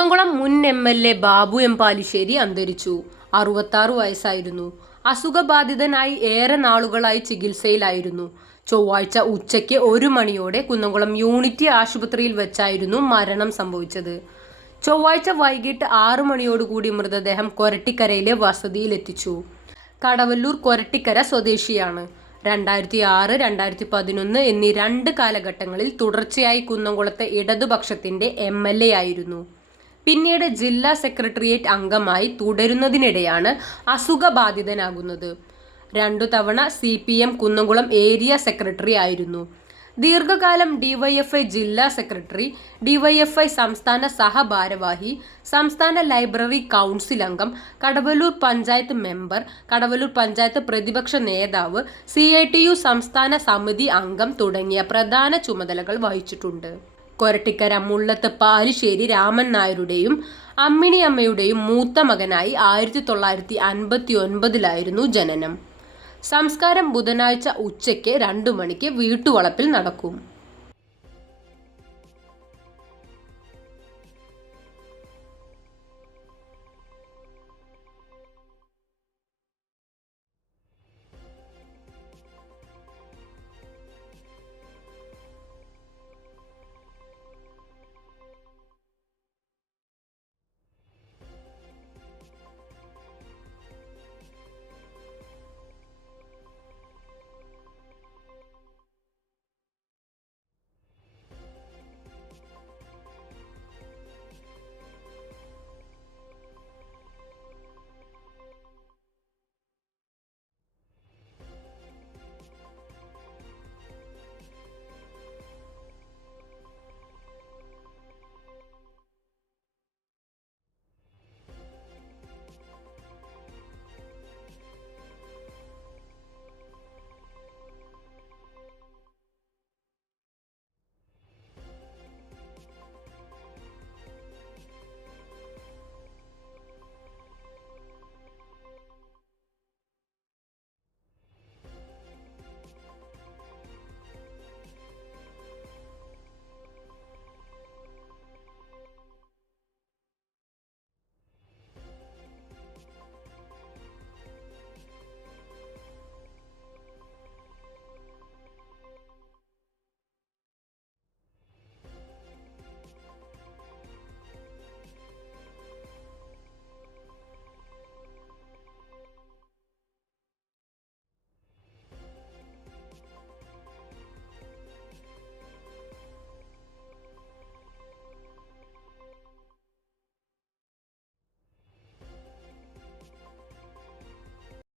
കുന്നംകുളം മുൻ M L A Babu M Palissery അന്തരിച്ചു. അറുപത്താറ് വയസ്സായിരുന്നു. അസുഖബാധിതനായി ഏറെ നാളുകളായി ചികിത്സയിലായിരുന്നു. ചൊവ്വാഴ്ച ഉച്ചയ്ക്ക് ഒരു മണിയോടെ കുന്നംകുളം യൂണിറ്റി ആശുപത്രിയിൽ വെച്ചായിരുന്നു മരണം സംഭവിച്ചത്. ചൊവ്വാഴ്ച വൈകിട്ട് ആറു മണിയോടുകൂടി മൃതദേഹം കൊരട്ടിക്കരയിലെ വസതിയിലെത്തിച്ചു. കടവല്ലൂർ കൊരട്ടിക്കര സ്വദേശിയാണ്. രണ്ടായിരത്തി ആറ് രണ്ടായിരത്തി പതിനൊന്ന് എന്നീ രണ്ട് കാലഘട്ടങ്ങളിൽ തുടർച്ചയായി കുന്നംകുളത്തെ ഇടതുപക്ഷത്തിന്റെ എം ആയിരുന്നു. പിന്നീട് ജില്ലാ സെക്രട്ടേറിയറ്റ് അംഗമായി തുടരുന്നതിനിടെയാണ് അസുഖബാധിതനാകുന്നത്. രണ്ടു തവണ C P M Kunnamkulam area secretary ആയിരുന്നു. ദീർഘകാലം ഡിവൈഎഫ്ഐ ജില്ലാ സെക്രട്ടറി ഡിവൈഎഫ്ഐ സംസ്ഥാന സഹഭാരവാഹി സംസ്ഥാന ലൈബ്രറി കൗൺസിൽ അംഗം കടവലൂർ പഞ്ചായത്ത് മെമ്പർ കടവലൂർ പഞ്ചായത്ത് പ്രതിപക്ഷ നേതാവ് സി സംസ്ഥാന സമിതി അംഗം തുടങ്ങിയ പ്രധാന ചുമതലകൾ വഹിച്ചിട്ടുണ്ട്. കൊരട്ടിക്കര മുള്ളത്ത് പാലിശ്ശേരി രാമൻ നായരുടെയും അമ്മിണി അമ്മയുടെയും മൂത്ത മകനായി ആയിരത്തി തൊള്ളായിരത്തി അൻപത്തി ഒൻപതിലായിരുന്നു ജനനം. സംസ്കാരം ബുധനാഴ്ച ഉച്ചയ്ക്ക് രണ്ടു മണിക്ക് വീട്ടുവളപ്പിൽ നടക്കും.